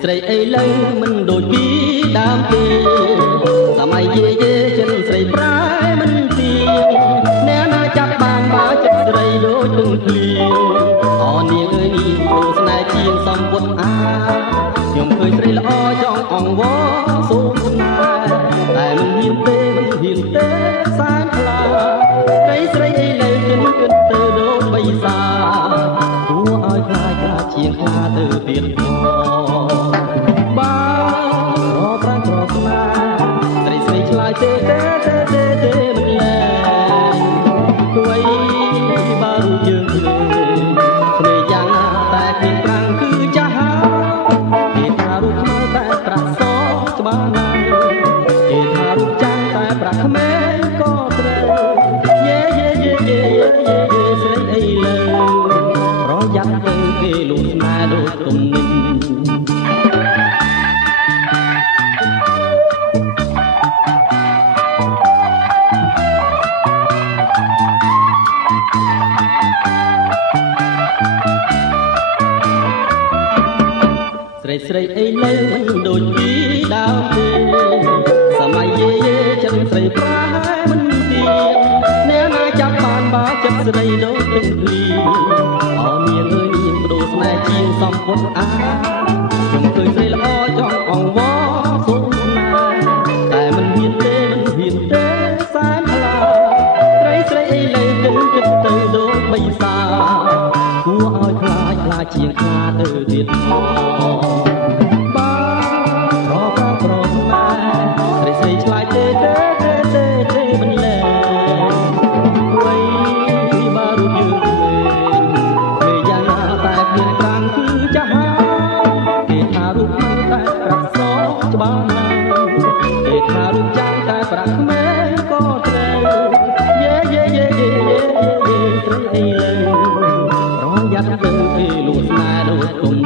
ស្រីអីលើមិនដូចពីដើមទេសម័យយេយេចិនស្រីប្រាយមិនទីអ្នកណាចាប់បានបើចិត្តស្រីដូចទឹកភ្លៀងអនាងអើយនេះព្រោះស្នេហ៍ជាងសំបុត្រអាខ្ញុំឃើញស្រីល្អចង់អង្វរសូមស្នេហ៍តែមិនហ៊ានទេមិនហ៊ានទេសែនខ្លាស្រីអីលើចិនគិតទៅដូចបិសាគួរឲ្យខ្លាចខ្លាចជាងខ្លាទៅទៀតទេមិនលែងគួយបើរូបយើងគ្នាយ៉ាងណាតែគ្មានប្រាំងគឺចាស់គេថារូបខ្មៅតែប្រាក់សច្បាស់ណាស់គេថារូបចាំងតែប្រាក់ក្មេងក៏ត្រូវយេយេយេយេយេស្រីអីលើប្រយ័ត្នទៅគេលួចស្នេហ៍ដូចទុំនិញស្រីអីលើមិនដូចពីដើមទេសម័យយេយេចិនស្រីប្រាមិនទៀងអ្នកណាចាប់បានបើចិត្តស្រីដូចទឹកភ្លៀងអនាងអើយនាងបដូរស្នេហ៍ជាងសំពុតអាខ្ញុំឃើញស្រីល្អចង់អង្វរសូមស្នេហ៍តែមិនហ៊ានទេមិនហ៊ានទេសែនខ្លាស្រីអីលើចិនគិតទៅដូចបិសាគួរឲ្យខ្លាចខ្លាចជាងខ្លាទៅទៀតមិនលែងគួយបើរូបយើងគ្នាយ៉ាងណាតែគ្មានប្រាំងគឺចាស់គេថារូបខ្មៅតែប្រាក់សច្បាស់ណាស់គេថារូបចាំងតែប្រាក់ក្មេងក៏ត្រូវយេយេយេយេយេស្រីអីលើប្រយ័ត្នទៅគេលួចស្នេហ៍ដូចទុំ